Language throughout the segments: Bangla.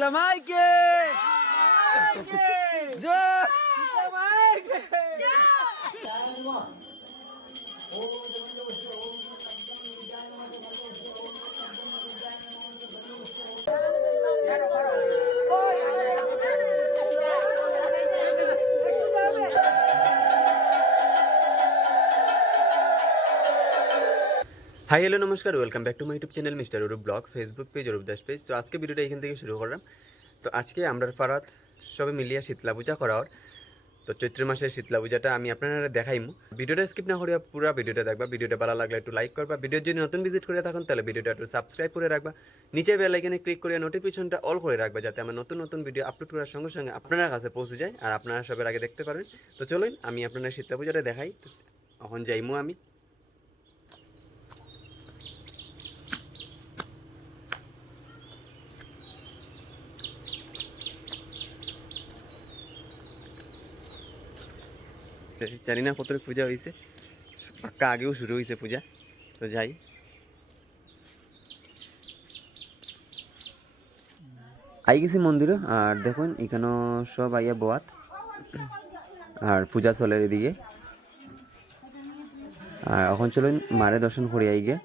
ইসলামাইকে জয় হাই হ্যালো নমস্কার welcome back to my YouTube channel mister Arup blog Facebook page Arup Das page তো আজকে ভিডিওটা এখান থেকে শুরু করলাম। তো আজকে আমরা পাড়াত সবে মিলিয়ে শীতলা পূজা করার তো চৈত্র মাসের শীতলা পূজাটা আমি আপনারা দেখাইমু। ভিডিওটা স্কিপ না করিয়া পুরো ভিডিওটা দেখবা। ভিডিওটা ভালো লাগলে একটু লাইক করবা। ভিডিও যদি নতুন ভিজিট করে থাকুন, তাহলে ভিডিওটা একটু সাবস্ক্রাইব করে রাখবা। নিচে বেল আইকনে ক্লিক করে নোটিফিকেশনটা অল করে রাখবা, যাতে আমার নতুন নতুন ভিডিও আপলোড করার সঙ্গে সঙ্গে আপনার কাছে পৌঁছে যায়, আর আপনারা সবার আগে দেখতে পারেন। তো চলুন, আমি আপনারা শীতলা পূজাটা দেখাই। এখন যাইমু আমি। জানি না কত পূজা হয়েছে। পাক্কা আগেও শুরু হয়েছে পূজা, তো যাই। আই গেছি মন্দিরে, আর দেখুন, এখানেও সব আইয়া বোয়াত আর পূজা চলে এদিকে। আর এখন চলুন মারে দর্শন করি আইগে।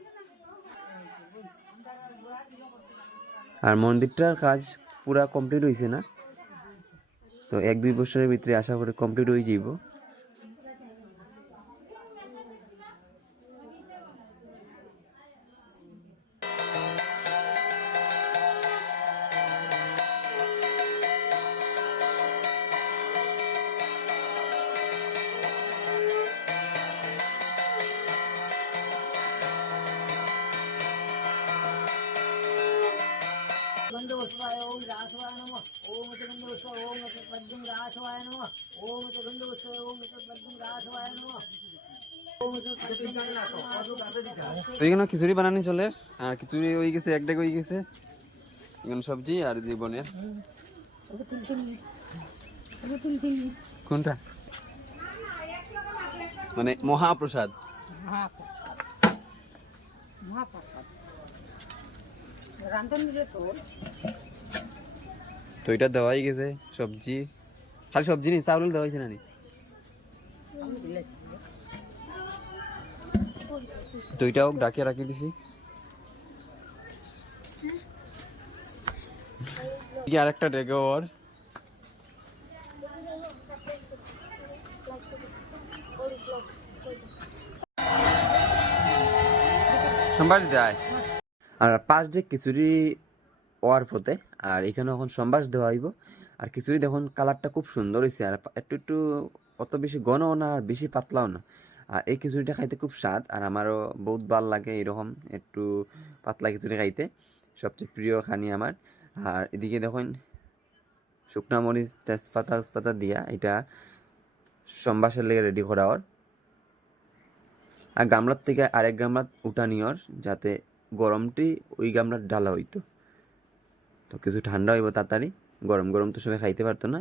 আর মন্দিরটার কাজ পুরা কমপ্লিট হয়েছে না। তো এক দুই বছরের ভিতরে আশা করি কমপ্লিট হয়ে যাইব। ఓం రాసవాయ ఓం ఓం రాసవాయ ఓం ఓం రాసవాయ খিচুড়ি বানানি চলে। আর খিচুড়ি ওই গেছে এক ডেক ওই গেছে। এখানে সবজি আর জীবনের কোনটা? মানে মহাপ্রসাদ। মহাপ্রসাদ। রান্ধন দিলে তোর। তো এটা দেওয়াই গেছে, সবজি। খালি সবজি নেই, চাউল দেওয়া হয়েছে না তো এটাও ডাকিয়ে রাখি দিছি। কি আরেকটা ডেকে ওর। সম্বাস দেয় আর পাঁচ ডেক খিচুড়ি ওয়ার ফতে আর এখানে এখন সম্বাস দেওয়া হইব। আর খিচুড়ি দেখুন, কালারটা খুব সুন্দর হয়েছে আর একটু একটু অত বেশি ঘনও না আর বেশি পাতলাও না। আর এই খিচুড়িটা খাইতে খুব স্বাদ আর আমারও বহুত ভালো লাগে এরকম একটু পাতলা খিচুড়ি খাইতে। সবচেয়ে প্রিয় খানি আমার। আর এদিকে দেখুন, শুকনা মরিচ, তেজপাতা তেজপাতা দিয়া এটা সম্বাসের লেগে রেডি করা ওর। আর গামলার থেকে আরেক গামলাত উঠা নিয়র যাতে গরমটি ওই গামলার ডালা হইতো। তো কিছু ঠান্ডা হইব তাড়াতাড়ি গরম গরম তো সবাই খাইতে পারতো না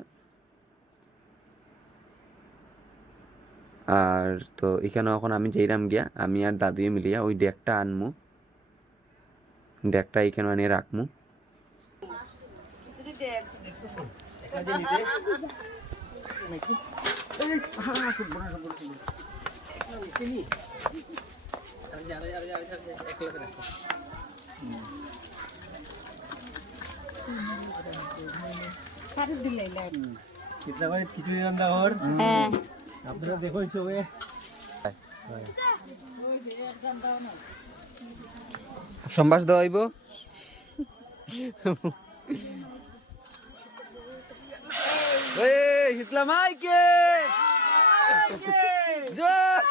আর তো এখানে এখন আমি যেইরাম গিয়া আমি আর দাদুয়ে মিলিয়া ওই ডেকটা আনমু ডেকটা এখানে আনিয়ে রাখমু দিলে ইসলামাই খিচুড়ি রান্না ঘর হ্যাঁ আপনারা দেখুন সবে সম্বাস দেওয়া হইব ইসলামাইকে জয়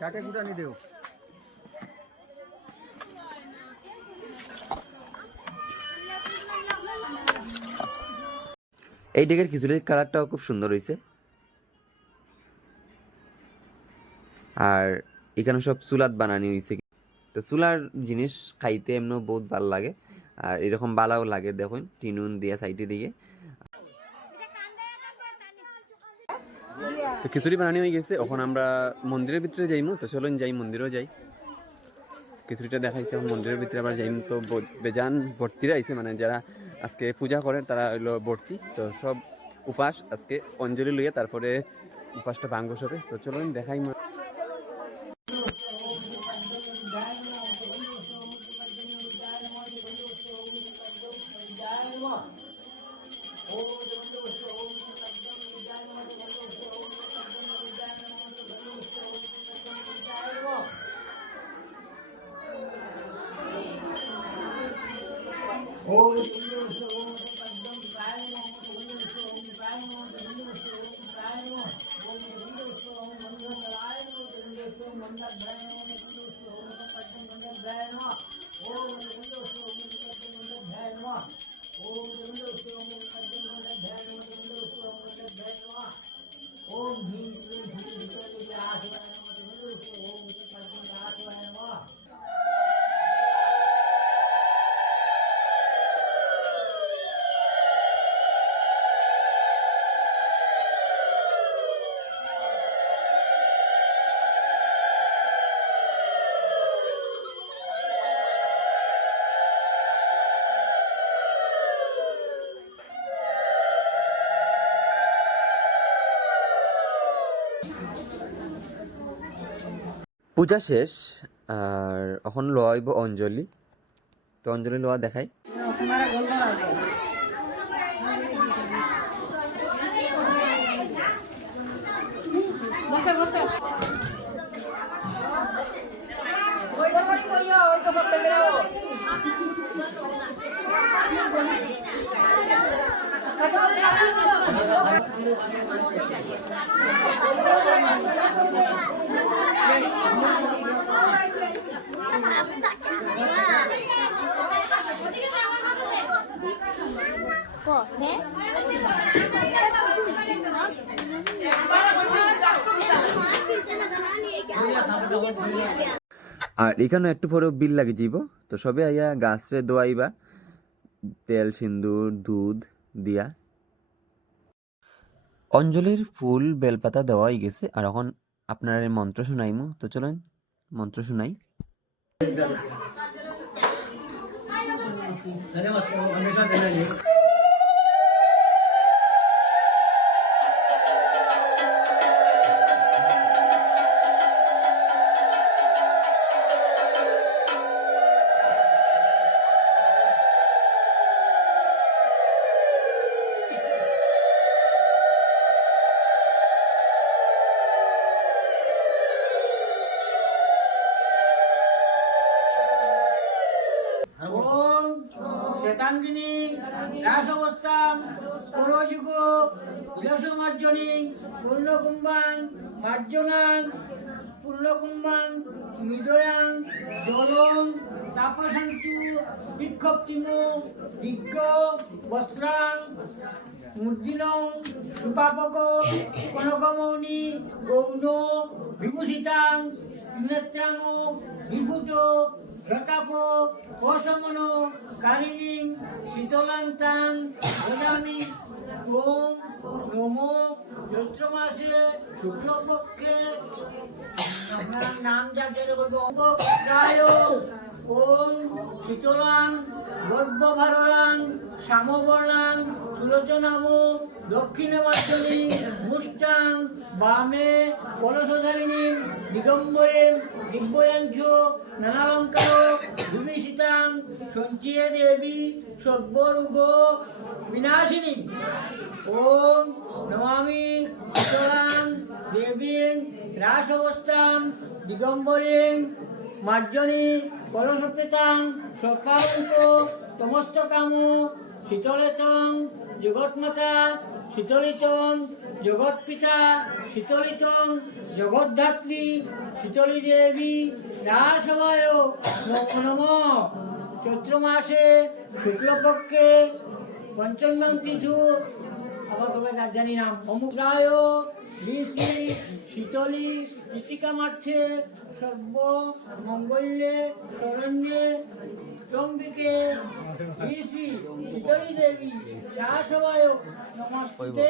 ডাটে গুটানি দেও। এই ডেকের খিচুড়ির কালারটাও খুব সুন্দর হয়েছে আর এখানে সব চুলাত বানানি হয়েছে তো চুলার জিনিস খাইতে এমন বহুত ভালো লাগে। আর এরকম বালাও লাগে দেখুন, টিনুন দিয়া সাইডে দিকে তো খিচুড়ি বানানি হয়ে গেছে ওখানে আমরা মন্দিরের ভিতরে যাইমু, তো চলুন যাই, মন্দিরেও যাই। খিচুড়িটা দেখাইছে, এখন মন্দিরের ভিতরে আবার যাইম, তো বেজান ভর্তিরা আইছে মানে যারা আজকে পূজা করেন, তারা হইল ভর্তি, তো সব উপাস আজকে অঞ্জলি লইয়া, তারপরে উপাসটা ভাঙ্গ সবে তো চলুন দেখাই পূজা শেষ আর এখন লইব অঞ্জলি। তো অঞ্জলি লওয়া দেখাই। আর এখানে একটু পরেও বিল লাগে যাব তো সবে আইয়া গাছরে দোয়াইবা, তেল, সিন্দুর, দুধ দিয়া। অঞ্জলির ফুল বেলপাতা দেওয়াই গেছে, আর এখন আপনার মন্ত্র শোনাইমু। তো চলেন, মন্ত্র শুনাই। ধন্যবাদ পূর্ণকুম্বাং মার্জনাং পূর্ণকুম্বাং মৃদয়াং জলং তাপসন্তু বিক্ষপ্তিমু বিজ্ঞ, বস্ত্রাং মূর্তিনং সুপাপক কনকমৌনি গৌণ, বিভূষিতাং ত্রিনেত্রাং বিভূত, প্রতাপ অসমন কারিণীং শীতলান্তাং বদামি, ওম, নমো চৈত্র মাসে শুক্লপক্ষে আপনার নাম যাকে ওম শীতলাং গর্ভভারাং শ্যামবর্ণাং, সুলোচনাম দক্ষিণে মাধ্যমী মুষ্টাং, বামে কলসধারিণী দিগম্বরে দিব্যয়াঞ্চ নানালঙ্কার বিভীষিতাং সঞ্চিয়ে দেবী সর্বরোগ বিনাশিনী। ওম নমামি শীতলাং দেবীং রাসবস্তাং দিগম্বরিং, মার্জনী, কলসপ্রেতাং সকালঙ্ক তমস্তকাম, শীতলেতং, জগৎমাতা শীতলিতং জগৎপিতা শীতলিতং জগদ্ধাত্রী শীতলী দেবী না নমো। চৈত্র মাসে শুক্লপক্ষে পঞ্চম তিথু আবার তার জানি নাম অমুকরায় শ্রী শীতলী কৃতিকা মার্থে সর্ব মঙ্গল্যে শরণ্যে চম্বিকে শ্রী শ্রী শীতলী দেবী রাসবায় নমস্তে।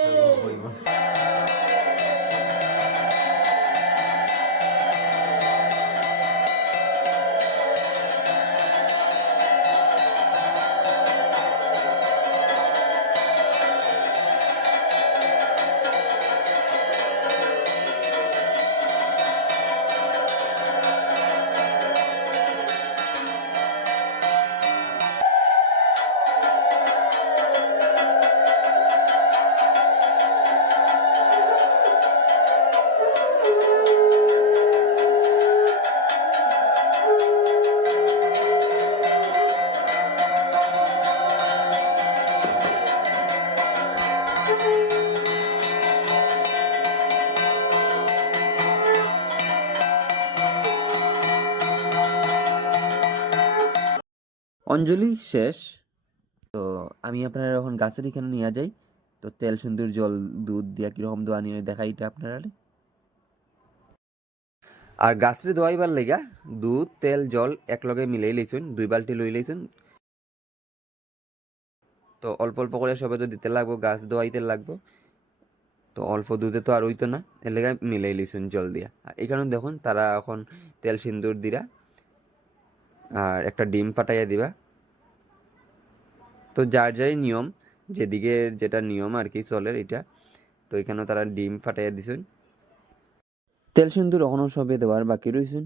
অঞ্জলি, শেষ। তো আমি আপনারা এখন গাছের এখানে নিয়ে যাই। তো তেল, সুন্দর জল, দুধ দিয়া কীরকম দোয়া নিয়ে দেখাই এটা আপনারা। আর গাছরে দোয়াইবার লেগা, দুধ, তেল, জল একলগে মিলাই লইছুন, দুই বালতি লই লইছুন। তো অল্প অল্প করে সবে তো দিতে লাগবো, গাছ দোয়াইতে লাগবো। তো অল্প দুধে তো আর হইতো না, এর লেগে মিলাই লইছুন জল দিয়া। আর এখানে দেখুন, তারা এখন তেল, সিন্দুর দিরা। আর একটা ডিম ফাটাইয়া দিবা। তো যার যারই নিয়ম, যেদিকে যেটা নিয়ম আর কি চলে এটা, তো এখানেও তারা ডিম ফাটাইয়া দিছেন। তেল সিন্দুর এখনও সবে দেওয়ার বাকি রয়েছুন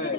güey.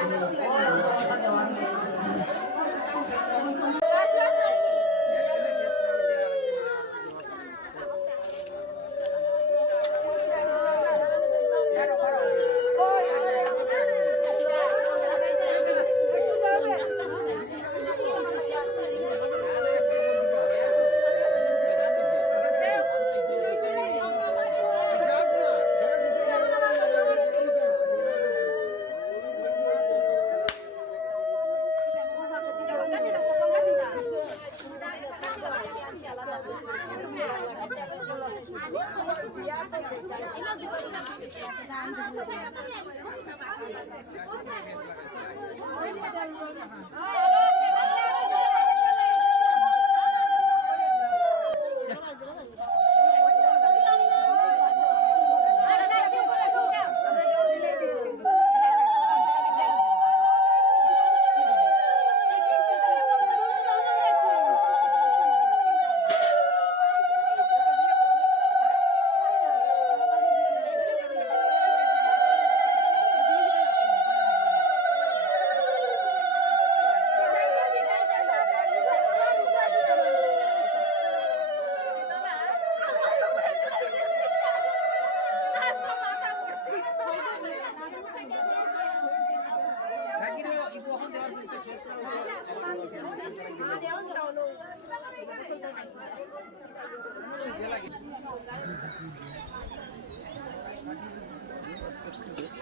Oh,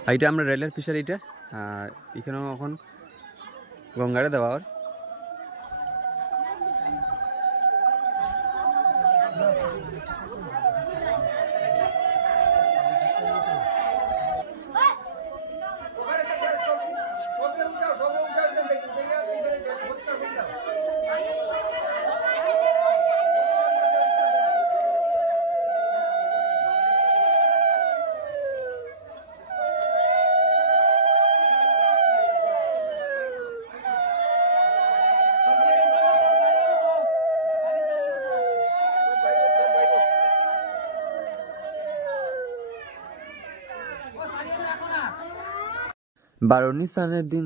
এইটা আমরা রেলের ফিশারিটা আর এখানেও এখন গঙ্গারে দেওয়া বারণী স্নানের দিন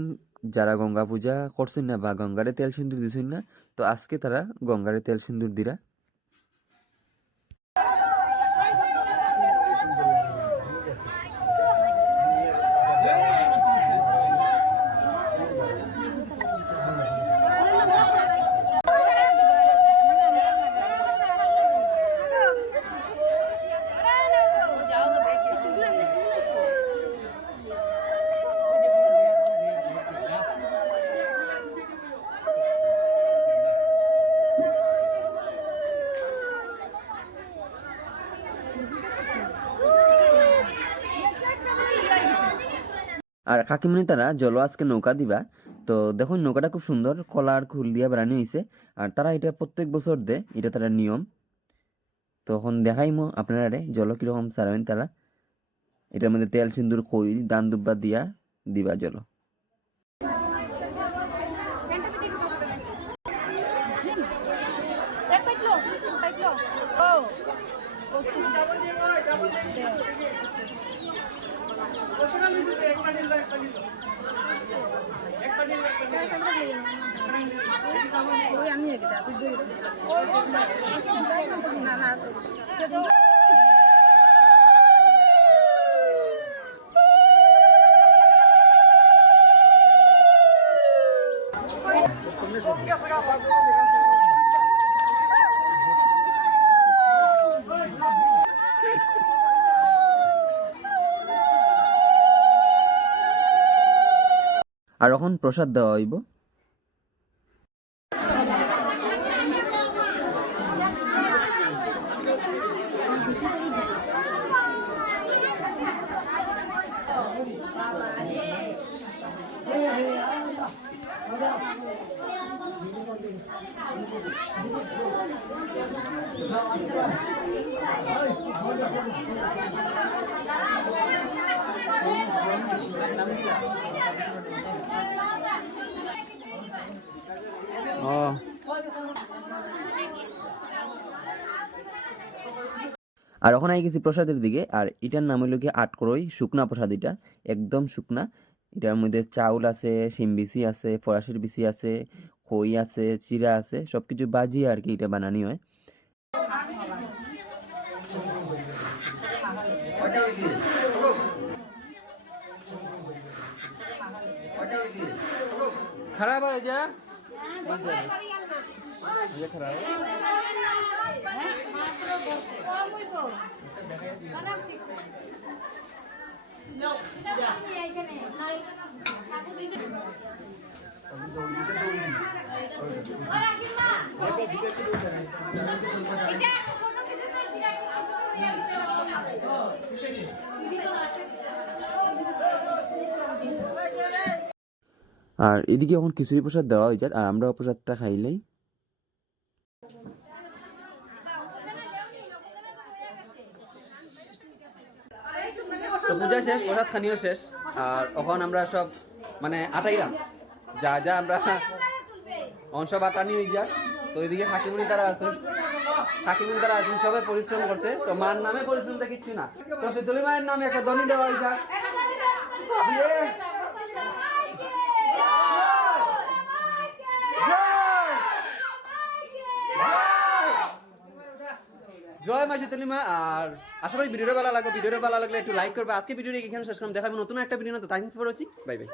যারা গঙ্গা পূজা করছেন না বা গঙ্গারে তেল সিঁদুর দিছেন না, তো আজকে তারা গঙ্গারে তেল সিঁদুর দিরা কাকিমণি তারা জল আজকে নৌকা দিবা। তো দেখুন, নৌকাটা খুব সুন্দর কলার খুল দিয়া বেড়ানি হয়েছে আর তারা এটা প্রত্যেক বছর দে এটা তারা নিয়ম। তখন দেখাইমো আপনারা রে জল কীরকম সারাবেন তারা। এটার মধ্যে তেল সিন্দুর খই, দান দুব্বা দিয়া দিবা জল আর এখন প্রসাদ দেওয়া হইব। আর আই গেছি প্রসাদের দিকে, আর এটার নাম হইল কি আটকরই, শুকনা প্রসাদ এটা, একদম শুকনা। এটার মধ্যে চাউল আছে, শিম বিচি আছে, ফরাসির বিচি আছে খই আছে চিরা আছে সব কিছু বাজিয়ে আর কি এটা বানানি হয়। খারাপ হয়ে যা? খারাপ। আর এদিকে এখন খিচুড়ি প্রসাদ দেওয়া হয়ে যায় আর আমরা প্রসাদটা খাইলেই। তো পূজা শেষ, প্রসাদ খানিও শেষ, আর এখন আমরা সব মানে আটাইলাম যা যা আমরা অন সব আটানি হয়ে যায় তো এদিকে হাকিমুনি তারা আছে। হাকিমুনি তারা আছেন সবাই পরিশ্রম করছে। তো মার নামে পরিশ্রমটা কিচ্ছু না। তো শীতলী মায়ের নামে একটা দনি দেওয়া হয়েছে। জয় মা শীতলী মা। আর আশা করি ভিডিওটা ভালো লাগবে ভিডিওটা ভালো লাগলে একটু লাইক করবে। আজকে ভিডিওটা এখানে শেষ করলাম। দেখাবো নতুন একটা ভিডিও তো thanks for watching bye bye